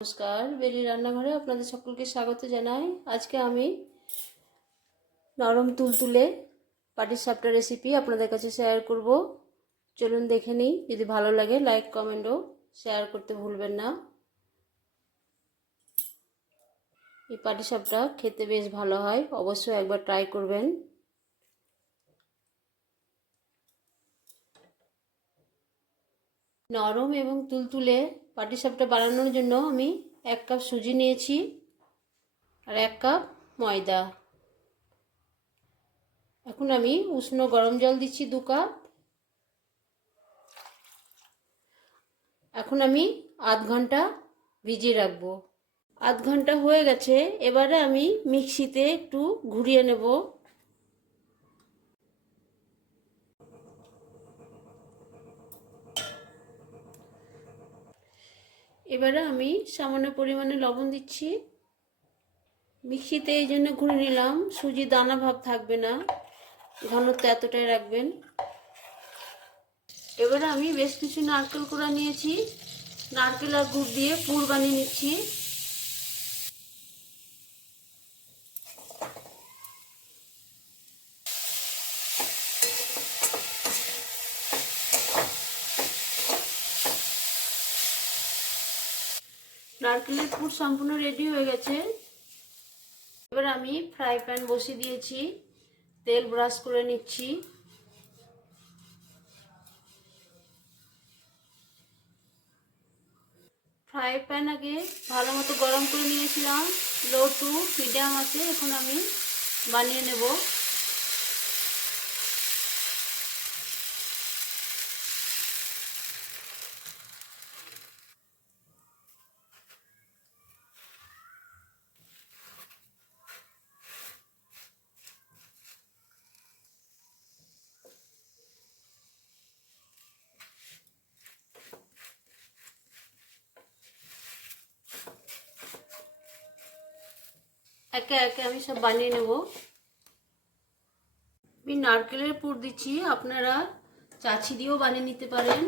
নমস্কার, বেলি রান্নাঘরে আপনাদের সকলকে স্বাগত জানাই। আজকে আমি নরম তুলতুলে পাটির সাপটা রেসিপি আপনাদের কাছে শেয়ার করব। চলুন দেখে নিই, যদি ভালো লাগে লাইক কমেন্টও শেয়ার করতে ভুলবেন না। এই পাটি সাপটা খেতে বেশ ভালো হয়, অবশ্যই একবার ট্রাই করবেন। নরম এবং তুলতুলে পাটিসাপটা বানানোর জন্য আমি এক কাপ সুজি নিয়েছি আর এক কাপ ময়দা। এখন আমি উষ্ণ গরম জল দিচ্ছি দু কাপ। এখন আমি আধ ঘণ্টা ভিজিয়ে রাখব। আধ ঘণ্টা হয়ে গেছে, এবারে আমি মিক্সিতে একটু ঘুরিয়ে নেব। এবারে আমি সামান্য পরিমাণে লবণ দিচ্ছি। মিক্সিতে এই জন্য ঘুরে নিলাম। সুজি দানা ভাব থাকবে না। ঘনত্ব এতটাই রাখবেন। এবারে আমি বেশ কিছু নারকেল কোড়া নিয়েছি। নারকেল আর গুড় দিয়ে পুর বানিয়ে নিচ্ছি। নারকেলের পুর সম্পূর্ণ রেডি হয়ে গেছে। এবার আমি ফ্রাই প্যান বসিয়ে দিয়েছি। তেল ব্রাশ করে নিচ্ছি। ফ্রাই প্যান আগে ভালো মতো গরম করে নিয়েছিলাম। লো টু মিডিয়াম আছে, এখন আমি বানিয়ে নেব। একে একে আমি সব বানিয়ে নেব। আমি নারকেলের পুর দিচ্ছি, আপনারা চাছি দিয়েও বানিয়ে নিতে পারেন।